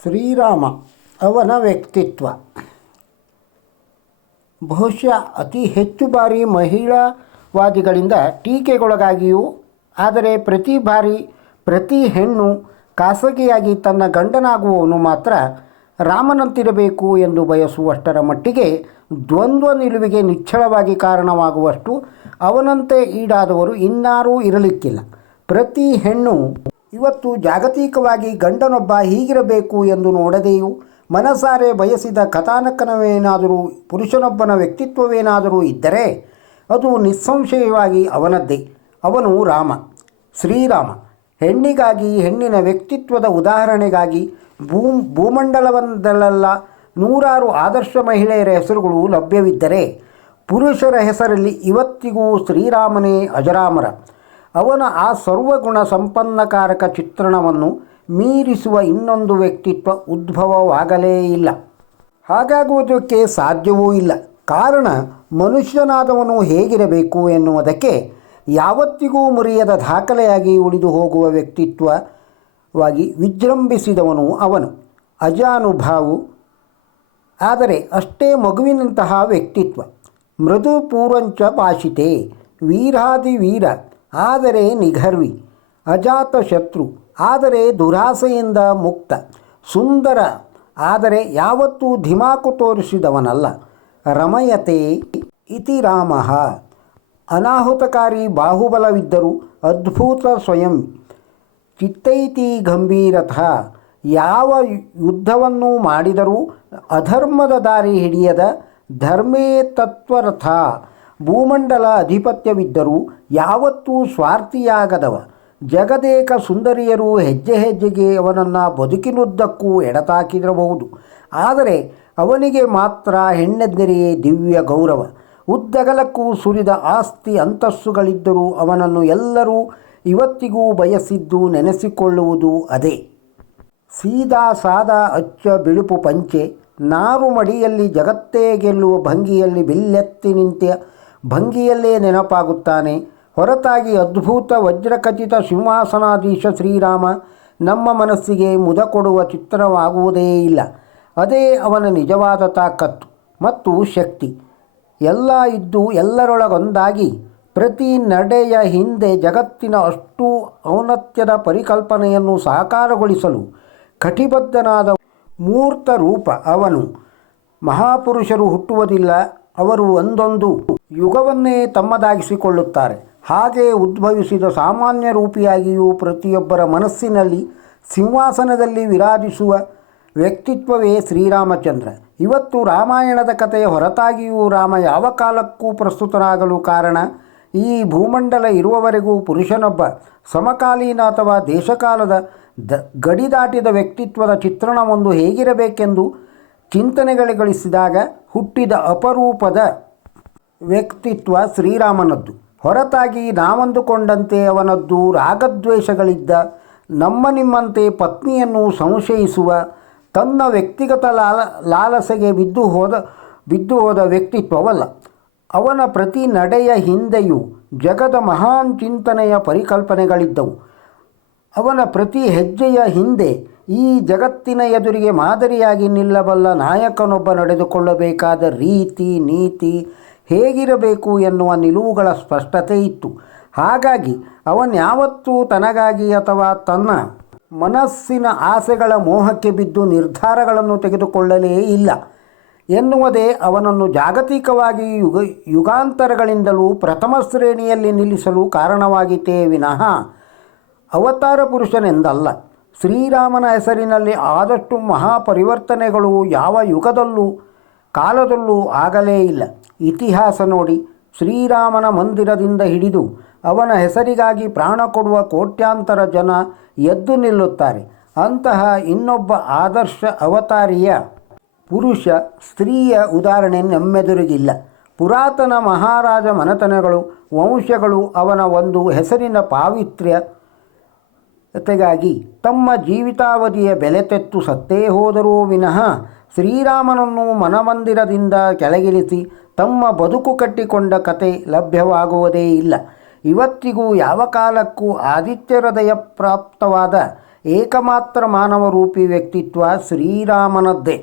ಶ್ರೀರಾಮ ಅವನ ವ್ಯಕ್ತಿತ್ವ ಬಹುಶಃ ಅತಿ ಹೆಚ್ಚು ಬಾರಿ ಮಹಿಳಾವಾದಿಗಳಿಂದ ಟೀಕೆಗೊಳಗಾಗಿಯೂ ಆದರೆ ಪ್ರತಿ ಬಾರಿ ಪ್ರತಿ ಹೆಣ್ಣು ಖಾಸಗಿಯಾಗಿ ತನ್ನ ಗಂಡನಾಗುವವನು ಮಾತ್ರ ರಾಮನಂತಿರಬೇಕು ಎಂದು ಬಯಸುವಷ್ಟರ ಮಟ್ಟಿಗೆ ದ್ವಂದ್ವ ನಿಲುವಿಗೆ ನಿಚ್ಚಳವಾಗಿ ಕಾರಣವಾಗುವಷ್ಟು ಅವನಂತೆ ಈಡಾದವರು ಇನ್ನಾರೂ ಇರಲಿಕ್ಕಿಲ್ಲ. ಪ್ರತಿ ಹೆಣ್ಣು ಇವತ್ತು ಜಾಗತಿಕವಾಗಿ ಗಂಡನೊಬ್ಬ ಹೀಗಿರಬೇಕು ಎಂದು ನೋಡದೆಯೂ ಮನಸಾರೆ ಬಯಸಿದ ಕಥಾನಕನವೇನಾದರೂ ಪುರುಷನೊಬ್ಬನ ವ್ಯಕ್ತಿತ್ವವೇನಾದರೂ ಇದ್ದರೆ ಅದು ನಿಸ್ಸಂಶಯವಾಗಿ ಅವನದ್ದೇ. ಅವನು ರಾಮ, ಶ್ರೀರಾಮ. ಹೆಣ್ಣಿಗಾಗಿ, ಹೆಣ್ಣಿನ ವ್ಯಕ್ತಿತ್ವದ ಉದಾಹರಣೆಗಾಗಿ ಭೂಮಂಡಲವೊಂದರಲ್ಲ ನೂರಾರು ಆದರ್ಶ ಮಹಿಳೆಯರ ಹೆಸರುಗಳು ಲಭ್ಯವಿದ್ದರೆ ಪುರುಷರ ಹೆಸರಲ್ಲಿ ಇವತ್ತಿಗೂ ಶ್ರೀರಾಮನೇ ಅಜರಾಮರ. ಅವನ ಆ ಸರ್ವಗುಣ ಸಂಪನ್ನಕಾರಕ ಚಿತ್ರಣವನ್ನು ಮೀರಿಸುವ ಇನ್ನೊಂದು ವ್ಯಕ್ತಿತ್ವ ಉದ್ಭವವಾಗಲೇ ಇಲ್ಲ. ಹಾಗಾಗುವುದಕ್ಕೆ ಸಾಧ್ಯವೂ ಇಲ್ಲ. ಕಾರಣ ಮನುಷ್ಯನಾದವನು ಹೇಗಿರಬೇಕು ಎನ್ನುವುದಕ್ಕೆ ಯಾವತ್ತಿಗೂ ಮುರಿಯದ ದಾಖಲೆಯಾಗಿ ಉಳಿದು ಹೋಗುವ ವ್ಯಕ್ತಿತ್ವವಾಗಿ ವಿಜೃಂಭಿಸಿದವನು ಅವನು. ಅಜಾನುಭಾವು, ಆದರೆ ಅಷ್ಟೇ ಮಗುವಿನಂತಹ ವ್ಯಕ್ತಿತ್ವ. ಮೃದು ಪೂರ್ವಂಚ ಭಾಷಿತೆ, ವೀರಾದಿವೀರ ಆದರೆ ನಿಘರ್ವಿ, ಅಜಾತ ಶತ್ರು ಆದರೆ ದುರಾಸೆಯಿಂದ ಮುಕ್ತ, ಸುಂದರ ಆದರೆ ಯಾವತ್ತೂ ಧಿಮಾಕು ತೋರಿಸಿದವನಲ್ಲ. ರಮಯತೆ ಇತಿ ರಾಮ, ಅನಾಹುತಕಾರಿ ಬಾಹುಬಲವಿದ್ದರೂ ಅದ್ಭುತ ಸ್ವಯಂ, ಚಿತ್ತೈತಿ ಗಂಭೀರಥ, ಯಾವ ಯುದ್ಧವನ್ನು ಮಾಡಿದರೂ ಅಧರ್ಮದ ದಾರಿ ಹಿಡಿಯದ ಧರ್ಮೇ ತತ್ವರಥ, ಭೂಮಂಡಲ ಅಧಿಪತ್ಯವಿದ್ದರೂ ಯಾವತ್ತೂ ಸ್ವಾರ್ಥಿಯಾಗದವ, ಜಗದೇಕ ಸುಂದರಿಯರು ಹೆಜ್ಜೆ ಹೆಜ್ಜೆಗೆ ಅವನನ್ನು ಬದುಕಿನುದ್ದಕ್ಕೂ ಎಡತಾಕಿರಬಹುದು, ಆದರೆ ಅವನಿಗೆ ಮಾತ್ರ ಹೆಣ್ಣೆಂದರೆಯೇ ದಿವ್ಯ ಗೌರವ. ಉದ್ದಗಲಕ್ಕೂ ಸುರಿದ ಆಸ್ತಿ ಅಂತಸ್ಸುಗಳಿದ್ದರೂ ಅವನನ್ನು ಎಲ್ಲರೂ ಇವತ್ತಿಗೂ ಬಯಸಿದ್ದು ನೆನೆಸಿಕೊಳ್ಳುವುದು ಅದೇ. ಸೀದಾ ಸಾದಾ ಅಚ್ಚ ಬಿಳುಪು ಪಂಚೆ, ನಾರು ಮಡಿಯಲ್ಲಿ ಜಗತ್ತೇ ಗೆಲ್ಲುವ ಭಂಗಿಯಲ್ಲಿ ಬಿಲ್ಲೆತ್ತಿ ನಿಂತ ಭಂಗಿಯಲ್ಲೇ ನೆನಪಾಗುತ್ತಾನೆ ಹೊರತಾಗಿ ಅದ್ಭುತ ವಜ್ರಖಚಿತ ಸಿಂಹಾಸನಾಧೀಶ ಶ್ರೀರಾಮ ನಮ್ಮ ಮನಸ್ಸಿಗೆ ಮುದ ಕೊಡುವ ಚಿತ್ರವಾಗುವುದೇ ಇಲ್ಲ. ಅದೇ ಅವನ ನಿಜವಾದ ತಾಕತ್ತು ಮತ್ತು ಶಕ್ತಿ. ಎಲ್ಲ ಇದ್ದು ಎಲ್ಲರೊಳಗೊಂದಾಗಿ ಪ್ರತಿ ನಡೆಯ ಹಿಂದೆ ಜಗತ್ತಿನ ಅಷ್ಟು ಔನ್ನತ್ಯದ ಪರಿಕಲ್ಪನೆಯನ್ನು ಸಾಕಾರಗೊಳಿಸಲು ಕಟಿಬದ್ಧನಾದ ಮೂರ್ತ ರೂಪ ಅವನು. ಮಹಾಪುರುಷರು ಹುಟ್ಟುವುದಿಲ್ಲ, ಅವರು ಒಂದೊಂದು ಯುಗವನ್ನೇ ತಮ್ಮದಾಗಿಸಿಕೊಳ್ಳುತ್ತಾರೆ. ಹಾಗೆ ಉದ್ಭವಿಸಿದ ಸಾಮಾನ್ಯ ರೂಪಿಯಾಗಿಯೂ ಪ್ರತಿಯೊಬ್ಬರ ಮನಸ್ಸಿನಲ್ಲಿ ಸಿಂಹಾಸನದಲ್ಲಿ ವಿರಾಜಿಸುವ ವ್ಯಕ್ತಿತ್ವವೇ ಶ್ರೀರಾಮಚಂದ್ರ. ಇವತ್ತು ರಾಮಾಯಣದ ಕಥೆಯ ಹೊರತಾಗಿಯೂ ರಾಮ ಯಾವ ಕಾಲಕ್ಕೂ ಪ್ರಸ್ತುತನಾಗಲು ಕಾರಣ ಈ ಭೂಮಂಡಲ ಇರುವವರೆಗೂ ಪುರುಷನೊಬ್ಬ ಸಮಕಾಲೀನ ಅಥವಾ ದೇಶಕಾಲದ ಗಡಿ ದಾಟಿದ ವ್ಯಕ್ತಿತ್ವದ ಚಿತ್ರಣವೊಂದು ಹೇಗಿರಬೇಕೆಂದು ಚಿಂತನೆಗಳಿಸಿದಾಗ ಹುಟ್ಟಿದ ಅಪರೂಪದ ವ್ಯಕ್ತಿತ್ವ ಶ್ರೀರಾಮನದ್ದು. ಹೊರತಾಗಿ ನಾವಂದುಕೊಂಡಂತೆ ಅವನದ್ದು ರಾಗದ್ವೇಷಗಳಿದ್ದ, ನಮ್ಮ ನಿಮ್ಮಂತೆ ಪತ್ನಿಯನ್ನು ಸಂಶಯಿಸುವ, ತನ್ನ ವ್ಯಕ್ತಿಗತ ಲಾಲಸೆಗೆ ಬಿದ್ದು ಹೋದ ವ್ಯಕ್ತಿತ್ವವಲ್ಲ. ಅವನ ಪ್ರತಿ ನಡೆಯ ಹಿಂದೆಯೂ ಜಗದ ಮಹಾನ್ ಚಿಂತನೆಯ ಪರಿಕಲ್ಪನೆಗಳಿದ್ದವು. ಅವನ ಪ್ರತಿ ಹೆಜ್ಜೆಯ ಹಿಂದೆ ಈ ಜಗತ್ತಿನ ಎದುರಿಗೆ ಮಾದರಿಯಾಗಿ ನಿಲ್ಲಬಲ್ಲ ನಾಯಕನೊಬ್ಬ ನಡೆದುಕೊಳ್ಳಬೇಕಾದ ರೀತಿ ನೀತಿ ಹೇಗಿರಬೇಕು ಎನ್ನುವ ನಿಲುವುಗಳ ಸ್ಪಷ್ಟತೆ ಇತ್ತು. ಹಾಗಾಗಿ ಅವನ್ಯಾವತ್ತೂ ತನಗಾಗಿ ಅಥವಾ ತನ್ನ ಮನಸ್ಸಿನ ಆಸೆಗಳ ಮೋಹಕ್ಕೆ ಬಿದ್ದು ನಿರ್ಧಾರಗಳನ್ನು ತೆಗೆದುಕೊಳ್ಳಲೇ ಇಲ್ಲ ಎನ್ನುವುದೇ ಅವನನ್ನು ಜಾಗತಿಕವಾಗಿ ಯುಗಾಂತರಗಳಿಂದಲೂ ಪ್ರಥಮ ಶ್ರೇಣಿಯಲ್ಲಿ ನಿಲ್ಲಿಸಲು ಕಾರಣವಾಗಿತ್ತೇ ವಿನಃ ಅವತಾರ ಪುರುಷನೆಂದಲ್ಲ. ಶ್ರೀರಾಮನ ಹೆಸರಿನಲ್ಲಿ ಆದಷ್ಟು ಮಹಾಪರಿವರ್ತನೆಗಳು ಯಾವ ಯುಗದಲ್ಲೂ ಕಾಲದಲ್ಲೂ ಆಗಲೇ ಇಲ್ಲ. ಇತಿಹಾಸ ನೋಡಿ. ಶ್ರೀರಾಮನ ಮಂದಿರದಿಂದ ಹಿಡಿದು ಅವನ ಹೆಸರಿಗಾಗಿ ಪ್ರಾಣ ಕೊಡುವ ಕೋಟ್ಯಾಂತರ ಜನ ಎದ್ದು ನಿಲ್ಲುತ್ತಾರೆ. ಅಂತಹ ಇನ್ನೊಬ್ಬ ಆದರ್ಶ ಅವತಾರಿಯ ಪುರುಷ ಸ್ತ್ರೀಯ ಉದಾಹರಣೆ ನಮ್ಮೆದುರಿಗಿಲ್ಲ. ಪುರಾತನ ಮಹಾರಾಜ ಮನೆತನಗಳು ವಂಶಗಳು ಅವನ ಒಂದು ಹೆಸರಿನ ಪಾವಿತ್ರ್ಯತೆಗಾಗಿ ತಮ್ಮ ಜೀವಿತಾವಧಿಯ ಬೆಲೆ ತೆತ್ತು ಸತ್ತೇ ಹೋದರೂ ವಿನಃ ಶ್ರೀರಾಮನನ್ನು ಮನಮಂದಿರದಿಂದ ಕೆಳಗಿಳಿಸಿ ತಮ್ಮ ಬದುಕು ಕಟ್ಟಿಕೊಂಡ ಕತೆ ಲಭ್ಯವಾಗುವುದೇ ಇಲ್ಲ. ಇವತ್ತಿಗೂ ಯಾವ ಕಾಲಕ್ಕೂ ಆದಿತ್ಯ ಹೃದಯ ಪ್ರಾಪ್ತವಾದ ಏಕಮಾತ್ರ ಮಾನವರೂಪಿ ವ್ಯಕ್ತಿತ್ವ ಶ್ರೀರಾಮನದ್ದೇ.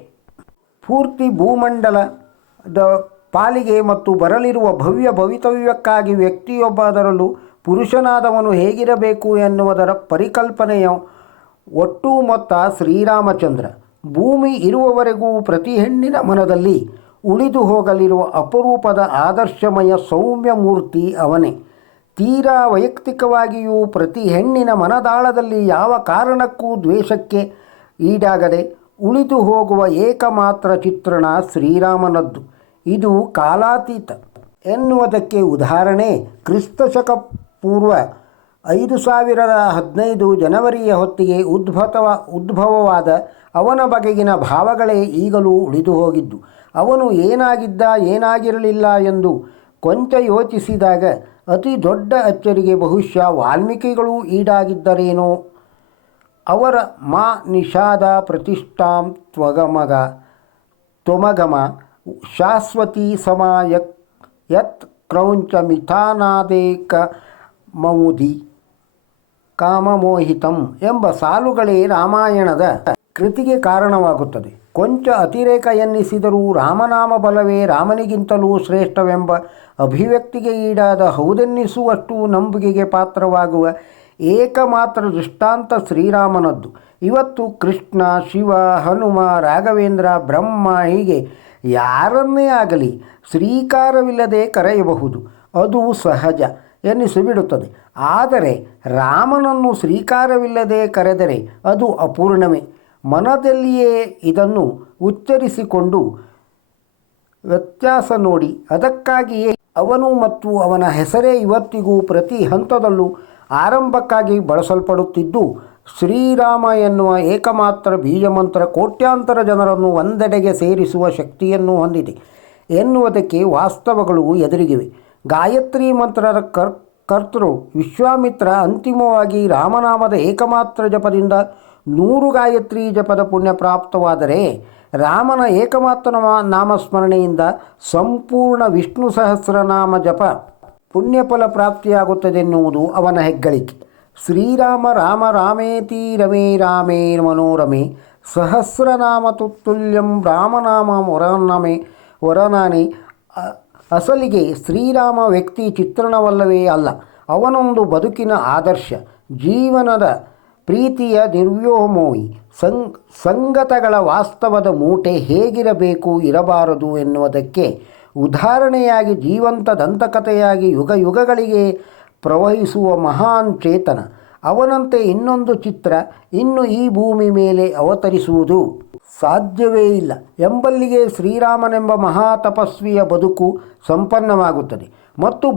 ಪೂರ್ತಿ ಭೂಮಂಡಲದ ಪಾಲಿಗೆ ಮತ್ತು ಬರಲಿರುವ ಭವ್ಯ ಭವಿತವ್ಯಕ್ಕಾಗಿ ವ್ಯಕ್ತಿಯೊಬ್ಬ, ಅದರಲ್ಲೂ ಪುರುಷನಾದವನು ಹೇಗಿರಬೇಕು ಎನ್ನುವುದರ ಪರಿಕಲ್ಪನೆಯ ಒಟ್ಟು ಮೊತ್ತ ಶ್ರೀರಾಮಚಂದ್ರ. ಭೂಮಿ ಇರುವವರೆಗೂ ಪ್ರತಿ ಹೆಣ್ಣಿನ ಮನದಲ್ಲಿ ಉಳಿದು ಹೋಗಲಿರುವ ಅಪರೂಪದ ಆದರ್ಶಮಯ ಸೌಮ್ಯ ಮೂರ್ತಿ ಅವನೇ. ತೀರಾ ವೈಯಕ್ತಿಕವಾಗಿಯೂ ಪ್ರತಿ ಹೆಣ್ಣಿನ ಮನದಾಳದಲ್ಲಿ ಯಾವ ಕಾರಣಕ್ಕೂ ದ್ವೇಷಕ್ಕೆ ಈಡಾಗದೆ ಉಳಿದು ಹೋಗುವ ಏಕಮಾತ್ರ ಚಿತ್ರಣ ಶ್ರೀರಾಮನದ್ದು. ಇದು ಕಾಲಾತೀತ ಎನ್ನುವುದಕ್ಕೆ ಉದಾಹರಣೆ ಕ್ರಿಸ್ತಶಕ ಪೂರ್ವ 5015 ಜನವರಿಯ ಹೊತ್ತಿಗೆ ಉದ್ಭವವಾದ ಅವನ ಬಗೆಗಿನ ಭಾವಗಳೇ ಈಗಲೂ ಉಳಿದು ಹೋಗಿದ್ದು. ಅವನು ಏನಾಗಿದ್ದ ಏನಾಗಿರಲಿಲ್ಲ ಎಂದು ಕೊಂಚ ಯೋಚಿಸಿದಾಗ ಅತಿ ದೊಡ್ಡ ಅಚ್ಚರಿಗೆ ಬಹುಶಃ ವಾಲ್ಮೀಕಿಗಳೂ ಈಡಾಗಿದ್ದರೇನೋ. ಅವರ ಮಾ ನಿಷಾದ ಪ್ರತಿಷ್ಠಾಂ ತ್ವಮಗಮ ಶಾಶ್ವತಿ ಸಮಾಯ ಯತ್ ಕ್ರೌಂಚ ಮಿಥಾನಾದೇಕ ಮೌದಿ ಕಾಮಮೋಹಿತಂ ಎಂಬ ಸಾಲುಗಳೇ ರಾಮಾಯಣದ ಕೃತಿಗೆ ಕಾರಣವಾಗುತ್ತದೆ. ಕೊಂಚ ಅತಿರೇಕ ಎನ್ನಿಸಿದರೂ ರಾಮನಾಮ ಬಲವೇ ರಾಮನಿಗಿಂತಲೂ ಶ್ರೇಷ್ಠವೆಂಬ ಅಭಿವ್ಯಕ್ತಿಗೆ ಈಡಾದ ಹೌದೆನ್ನಿಸುವಷ್ಟು ನಂಬಿಕೆಗೆ ಪಾತ್ರವಾಗುವ ಏಕಮಾತ್ರ ದೃಷ್ಟಾಂತ ಶ್ರೀರಾಮನದ್ದು. ಇವತ್ತು ಕೃಷ್ಣ, ಶಿವ, ಹನುಮ, ರಾಘವೇಂದ್ರ, ಬ್ರಹ್ಮ ಹೀಗೆ ಯಾರನ್ನೇ ಆಗಲಿ ಶ್ರೀಕಾರವಿಲ್ಲದೆ ಕರೆಯಬಹುದು, ಅದು ಸಹಜ ಎನ್ನಿಸಿಬಿಡುತ್ತದೆ. ಆದರೆ ರಾಮನನ್ನು ಶ್ರೀಕಾರವಿಲ್ಲದೆ ಕರೆದರೆ ಅದು ಅಪೂರ್ಣವೇ. ಮನದಲ್ಲಿಯೇ ಇದನ್ನು ಉಚ್ಚರಿಸಿಕೊಂಡು ವ್ಯತ್ಯಾಸ ನೋಡಿ, ಅದಕ್ಕಾಗಿಯೇ ಅವನು ಮತ್ತು ಅವನ ಹೆಸರೇ ಇವತ್ತಿಗೂ ಪ್ರತಿ ಹಂತದಲ್ಲೂ ಆರಂಭಕ್ಕಾಗಿ ಬಳಸಲ್ಪಡುತ್ತಿದ್ದು, ಶ್ರೀರಾಮ ಎನ್ನುವ ಏಕಮಾತ್ರ ಬೀಜಮಂತ್ರ ಕೋಟ್ಯಾಂತರ ಜನರನ್ನು ಒಂದೆಡೆಗೆ ಸೇರಿಸುವ ಶಕ್ತಿಯನ್ನು ಹೊಂದಿದೆ ಎನ್ನುವುದಕ್ಕೆ ವಾಸ್ತವಗಳು ಎದುರಿಗಿವೆ. ಗಾಯತ್ರಿ ಮಂತ್ರದ ಕರ್ತೃ ವಿಶ್ವಾಮಿತ್ರ ಅಂತಿಮವಾಗಿ ರಾಮನಾಮದ ಏಕಮಾತ್ರ ಜಪದಿಂದ 100 ಗಾಯತ್ರಿ ಜಪದ ಪುಣ್ಯ ಪ್ರಾಪ್ತವಾದರೆ, ರಾಮನ ಏಕಮಾತ್ರ ನಾಮಸ್ಮರಣೆಯಿಂದ ಸಂಪೂರ್ಣ ವಿಷ್ಣು ಸಹಸ್ರನಾಮ ಜಪ ಪುಣ್ಯಫಲ ಪ್ರಾಪ್ತಿಯಾಗುತ್ತದೆನ್ನುವುದು ಅವನ ಹೆಗ್ಗಳಿಕೆ. ಶ್ರೀರಾಮ ರಾಮ ರಾಮೇತಿ ರಮೇ ರಾಮೇ ಮನೋರಮೆ ಸಹಸ್ರನಾಮ ತುಲ್ಯಂ ರಾಮನಾಮ ವರನಾನೆ. ಅಸಲಿಗೆ ಶ್ರೀರಾಮ ವ್ಯಕ್ತಿ ಚಿತ್ರಣವಲ್ಲವೇ ಅಲ್ಲ, ಅವನೊಂದು ಬದುಕಿನ ಆದರ್ಶ, ಜೀವನದ ಪ್ರೀತಿಯ ನಿರ್ವ್ಯೋಮೋಹಿ ಸಂಗತಗಳ ವಾಸ್ತವದ ಮೂಟೆ ಹೇಗಿರಬೇಕು ಇರಬಾರದು ಎನ್ನುವುದಕ್ಕೆ ಉದಾಹರಣೆಯಾಗಿ ಜೀವಂತ ದಂತಕಥೆಯಾಗಿ ಯುಗಗಳಿಗೆ ಪ್ರವಹಿಸುವ ಮಹಾನ್ ಚೇತನ. ಅವನಂತೆ ಇನ್ನೊಂದು ಚಿತ್ರ ಇನ್ನು ಈ ಭೂಮಿ ಮೇಲೆ ಅವತರಿಸುವುದು ಸಾಧ್ಯವೇ ಇಲ್ಲ ಎಂಬಲ್ಲಿಗೆ ಶ್ರೀರಾಮನೆಂಬ ಮಹಾ ತಪಸ್ವಿಯ ಬದುಕು ಸಂಪನ್ನವಾಗುತ್ತದೆ ಮತ್ತು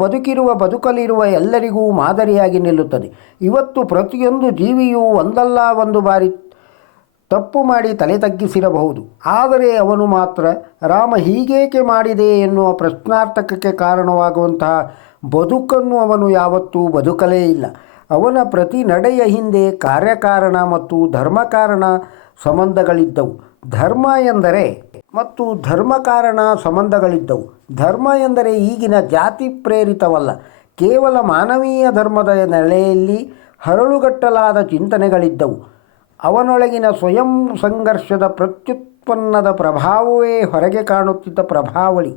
ಬದುಕಲಿರುವ ಎಲ್ಲರಿಗೂ ಮಾದರಿಯಾಗಿ ನಿಲ್ಲುತ್ತದೆ. ಇವತ್ತು ಪ್ರತಿಯೊಂದು ಜೀವಿಯೂ ಒಂದಲ್ಲ ಒಂದು ಬಾರಿ ತಪ್ಪು ಮಾಡಿ ತಲೆ ತಗ್ಗಿಸಿರಬಹುದು, ಆದರೆ ಅವನು ಮಾತ್ರ ರಾಮ ಹೀಗೇಕೆ ಮಾಡಿದೆ ಎನ್ನುವ ಪ್ರಶ್ನಾರ್ಥಕಕ್ಕೆ ಕಾರಣವಾಗುವಂತಹ ಬದುಕನ್ನು ಅವನು ಯಾವತ್ತೂ ಬದುಕಲೇ ಇಲ್ಲ. ಅವನ ಪ್ರತಿ ನಡೆಯ ಹಿಂದೆ ಕಾರ್ಯಕಾರಣ ಮತ್ತು ಧರ್ಮಕಾರಣ ಸಂಬಂಧಗಳಿದ್ದವು. ಧರ್ಮಕಾರಣ ಸಂಬಂಧಗಳಿದ್ದವು. ಧರ್ಮ ಎಂದರೆ ಈಗಿನ ಜಾತಿ ಪ್ರೇರಿತವಲ್ಲ, ಕೇವಲ ಮಾನವೀಯ ಧರ್ಮದ ನೆಲೆಯಲ್ಲಿ ಹರಳುಗಟ್ಟಲಾದ ಚಿಂತನೆಗಳಿದ್ದವು. ಅವನೊಳಗಿನ ಸ್ವಯಂ ಸಂಘರ್ಷದ ಪ್ರತ್ಯುತ್ಪನ್ನದ ಪ್ರಭಾವವೇ ಹೊರಗೆ ಕಾಣುತ್ತಿದ್ದ ಪ್ರಭಾವಳಿ,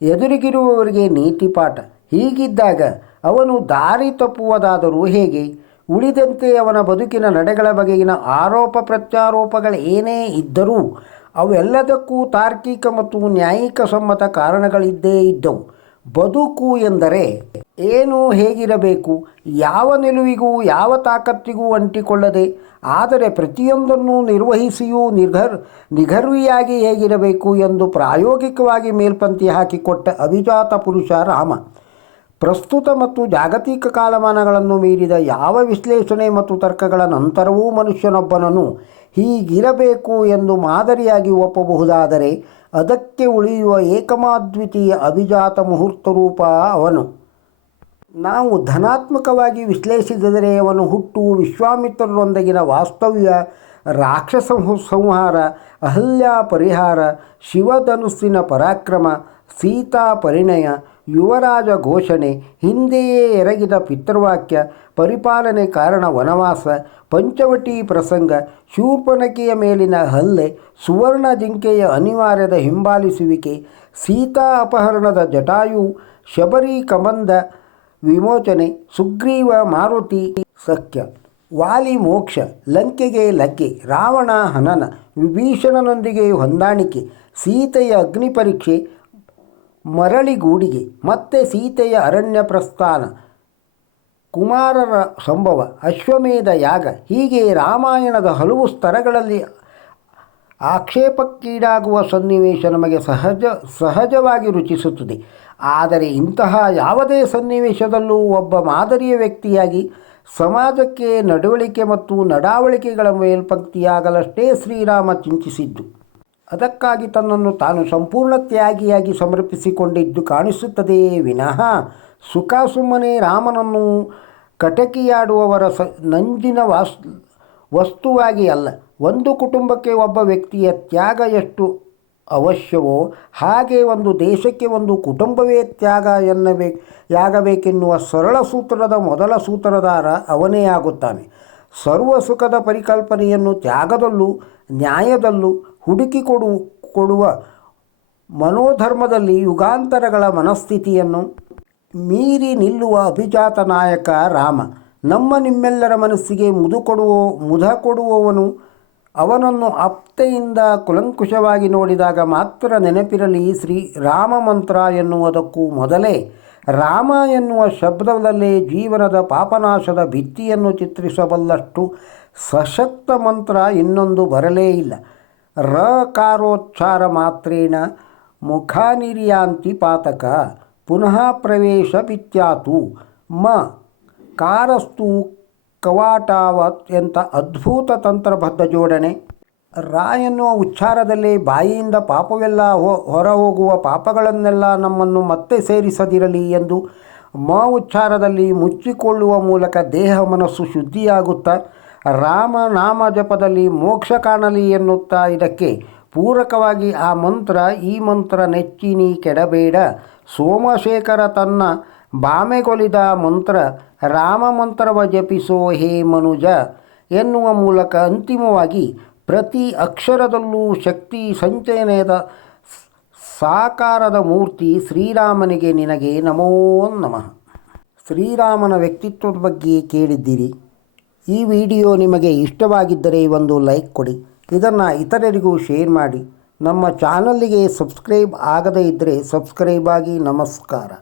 ಎದುರಿಗಿರುವವರಿಗೆ ನೀತಿಪಾಠ. ಹೀಗಿದ್ದಾಗ ಅವನು ದಾರಿ ತಪ್ಪುವುದಾದರೂ ಹೇಗೆ? ಉಳಿದಂತೆ ಅವನ ಬದುಕಿನ ನಡೆಗಳ ಬಗೆಗಿನ ಆರೋಪ ಪ್ರತ್ಯಾರೋಪಗಳೇನೇ ಇದ್ದರೂ ಅವೆಲ್ಲದಕ್ಕೂ ತಾರ್ಕಿಕ ಮತ್ತು ನ್ಯಾಯಿಕ ಸಮ್ಮತ ಕಾರಣಗಳಿದ್ದೇ ಇದ್ದವು. ಬದುಕು ಎಂದರೆ ಏನು, ಹೇಗಿರಬೇಕು, ಯಾವ ನಿಲುವಿಗೂ ಯಾವ ತಾಕತ್ತಿಗೂ ಅಂಟಿಕೊಳ್ಳದೆ, ಆದರೆ ಪ್ರತಿಯೊಂದನ್ನು ನಿರ್ವಹಿಸಿಯೂ ನಿಗರ್ವಿಯಾಗಿ ಹೇಗಿರಬೇಕು ಎಂದು ಪ್ರಾಯೋಗಿಕವಾಗಿ ಮೇಲ್ಪಂಕ್ತಿ ಹಾಕಿಕೊಟ್ಟ ಅಭಿಜಾತ ಪುರುಷ ರಾಮ. ಪ್ರಸ್ತುತ ಮತ್ತು ಜಾಗತಿಕ ಕಾಲಮಾನಗಳನ್ನು ಮೀರಿದ ಯಾವ ವಿಶ್ಲೇಷಣೆ ಮತ್ತು ತರ್ಕಗಳ ನಂತರವೂ ಮನುಷ್ಯನೊಬ್ಬನನ್ನು ಹೀಗಿರಬೇಕು ಎಂದು ಮಾದರಿಯಾಗಿ ಒಪ್ಪಬಹುದಾದರೆ ಅದಕ್ಕೆ ಉಳಿಯುವ ಏಕಮಾದ್ವಿತೀಯ ಅಭಿಜಾತ ಮುಹೂರ್ತರೂಪ ಅವನು. ನಾವು ಧನಾತ್ಮಕವಾಗಿ ವಿಶ್ಲೇಷಿಸಿದರೆ ಅವನು ಹುಟ್ಟು, ವಿಶ್ವಾಮಿತ್ರರೊಂದಿಗಿನ ವಾಸ್ತವ್ಯ, ರಾಕ್ಷಸ ಸಂಹಾರ, ಅಹಲ್ಯಾ ಪರಿಹಾರ, ಶಿವಧನುಸ್ಸಿನ ಪರಾಕ್ರಮ, ಸೀತಾ ಪರಿಣಯ, ಯುವರಾಜ ಘೋಷಣೆ, ಹಿಂದೆಯೇ ಎರಗಿದ ಪಿತೃವಾಕ್ಯ, ಪರಿಪಾಲನೆ ಕಾರಣ ವನವಾಸ, ಪಂಚವಟಿ ಪ್ರಸಂಗ, ಶೂರ್ಪನಖಿಯ ಮೇಲಿನ ಹಲ್ಲೆ, ಸುವರ್ಣ ಜಿಂಕೆಯ ಅನಿವಾರ್ಯದ ಹಿಂಬಾಲಿಸುವಿಕೆ, ಸೀತಾ ಅಪಹರಣದ ಜಟಾಯು, ಶಬರಿ ಕಮಂದ ವಿಮೋಚನೆ, ಸುಗ್ರೀವ ಮಾರುತಿ ಸಖ್ಯ, ವಾಲಿ ಮೋಕ್ಷ, ಲಂಕೆಗೆ ಲಗ್ಗೆ, ರಾವಣ ಹನನ, ವಿಭೀಷಣನೊಂದಿಗೆ ಹೊಂದಾಣಿಕೆ, ಸೀತೆಯ ಅಗ್ನಿ ಪರೀಕ್ಷೆ, ಮರಳಿಗೂಡಿಗೆ, ಮತ್ತೆ ಸೀತೆಯ ಅರಣ್ಯ ಪ್ರಸ್ಥಾನ, ಕುಮಾರರ ಸಂಭವ, ಅಶ್ವಮೇಧ ಯಾಗ, ಹೀಗೆ ರಾಮಾಯಣದ ಹಲವು ಸ್ತರಗಳಲ್ಲಿ ಆಕ್ಷೇಪಕ್ಕೀಡಾಗುವ ಸನ್ನಿವೇಶ ನಮಗೆ ಸಹಜವಾಗಿ ರುಚಿಸುತ್ತದೆ. ಆದರೆ ಇಂತಹ ಯಾವುದೇ ಸನ್ನಿವೇಶದಲ್ಲೂ ಒಬ್ಬ ಮಾದರಿಯ ವ್ಯಕ್ತಿಯಾಗಿ ಸಮಾಜಕ್ಕೆ ನಡವಳಿಕೆ ಮತ್ತು ನಡಾವಳಿಕೆಗಳ ಮೇಲ್ಪಂಕ್ತಿಯಾಗಲಷ್ಟೇ ಶ್ರೀರಾಮ ಚಿಂತಿಸಿದ್ದು. ಅದಕ್ಕಾಗಿ ತನ್ನನ್ನು ತಾನು ಸಂಪೂರ್ಣ ತ್ಯಾಗಿಯಾಗಿ ಸಮರ್ಪಿಸಿಕೊಂಡಿದ್ದು ಕಾಣಿಸುತ್ತದೆಯೇ ವಿನಃ ಸುಖ ಸುಮ್ಮನೆ ರಾಮನನ್ನು ಕಟಕಿಯಾಡುವವರ ನಂಜಿನ ವಸ್ತುವಾಗಿ ಅಲ್ಲ. ಒಂದು ಕುಟುಂಬಕ್ಕೆ ಒಬ್ಬ ವ್ಯಕ್ತಿಯ ತ್ಯಾಗ ಎಷ್ಟು ಅವಶ್ಯವೋ ಹಾಗೆ ಒಂದು ದೇಶಕ್ಕೆ ಒಂದು ಕುಟುಂಬವೇ ಯಾಗಬೇಕೆನ್ನುವ ಸರಳ ಸೂತ್ರದ ಮೊದಲ ಸೂತ್ರಧಾರ ಅವನೇ ಆಗುತ್ತಾನೆ. ಸರ್ವ ಸುಖದ ಪರಿಕಲ್ಪನೆಯನ್ನು ತ್ಯಾಗದಲ್ಲೂ ನ್ಯಾಯದಲ್ಲೂ ಕೊಡುವ ಮನೋಧರ್ಮದಲ್ಲಿ ಯುಗಾಂತರಗಳ ಮನಸ್ಥಿತಿಯನ್ನು ಮೀರಿ ನಿಲ್ಲುವ ಅಭಿಜಾತ ನಾಯಕ ರಾಮ. ನಿಮ್ಮೆಲ್ಲರ ಮನಸ್ಸಿಗೆ ಮುದ ಕೊಡುವವನು. ಅವನನ್ನು ಆಪ್ತೆಯಿಂದ ಕುಲಂಕುಷವಾಗಿ ನೋಡಿದಾಗ ಮಾತ್ರ ನೆನಪಿರಲಿ ಶ್ರೀ ರಾಮ ಮಂತ್ರ ಎನ್ನುವುದಕ್ಕೂ ಮೊದಲೇ ರಾಮ ಎನ್ನುವ ಶಬ್ದದಲ್ಲೇ ಜೀವನದ ಪಾಪನಾಶದ ಭಿತ್ತಿಯನ್ನು ಚಿತ್ರಿಸಬಲ್ಲಷ್ಟು ಸಶಕ್ತ ಮಂತ್ರ ಇನ್ನೊಂದು ಬರಲೇ ಇಲ್ಲ. ರಕಾರೋಚ್ಚಾರ ಮಾತ್ರೇಣ ಮುಖಾನಿರ್ಯಾಂತಿ ಪಾತಕ ಪುನಃ ಪ್ರವೇಶ ಪಿತ್ಯಾತು ಕಾರಸ್ತು ಕವಾಟಾವತ್ ಎಂಥ ಅದ್ಭುತ ತಂತ್ರಬದ್ಧ ಜೋಡಣೆ. ರಾ ಎನ್ನುವ ಉಚ್ಚಾರದಲ್ಲೇ ಬಾಯಿಯಿಂದ ಪಾಪವೆಲ್ಲ ಹೊರ ಹೋಗುವ, ಪಾಪಗಳನ್ನೆಲ್ಲ ನಮ್ಮನ್ನು ಮತ್ತೆ ಸೇರಿಸದಿರಲಿ ಎಂದು ಉಚ್ಚಾರದಲ್ಲಿ ಮುಚ್ಚಿಕೊಳ್ಳುವ ಮೂಲಕ ದೇಹ ಮನಸ್ಸು ಶುದ್ಧಿಯಾಗುತ್ತಾ ರಾಮ ನಾಮ ಜಪದಲ್ಲಿ ಮೋಕ್ಷ ಕಾಣಲಿ ಎನ್ನುತ್ತಾ ಇದಕ್ಕೆ ಪೂರಕವಾಗಿ ಆ ಮಂತ್ರ ಈ ಮಂತ್ರ ನೆಚ್ಚಿನಿ ಕೆಡಬೇಡ ಸೋಮಶೇಖರ ತನ್ನ ಬಾಮೆಗೊಲಿದ ಮಂತ್ರ ರಾಮ ಮಂತ್ರವ ಜಪಿಸೋ ಹೇ ಮನುಜ ಎನ್ನುವ ಮೂಲಕ ಅಂತಿಮವಾಗಿ ಪ್ರತಿ ಅಕ್ಷರದಲ್ಲೂ ಶಕ್ತಿ ಸಂಚಯನದ ಸಾಕಾರದ ಮೂರ್ತಿ ಶ್ರೀರಾಮನಿಗೆ ನಿನಗೆ ನಮೋ ನಮಃ. ಶ್ರೀರಾಮನ ವ್ಯಕ್ತಿತ್ವದ ಬಗ್ಗೆ ಕೇಳಿದ್ದೀರಿ. ಈ ವಿಡಿಯೋ ನಿಮಗೆ ಇಷ್ಟವಾಗಿದ್ದರೆ ಒಂದು ಲೈಕ್ ಕೊಡಿ, ಇದನ್ನು ಇತರರಿಗೂ ಶೇರ್ ಮಾಡಿ. ನಮ್ಮ ಚಾನಲ್ಲಿಗೆ ಸಬ್ಸ್ಕ್ರೈಬ್ ಆಗದೇ ಇದ್ದರೆ ಸಬ್ಸ್ಕ್ರೈಬ್ ಆಗಿ. ನಮಸ್ಕಾರ.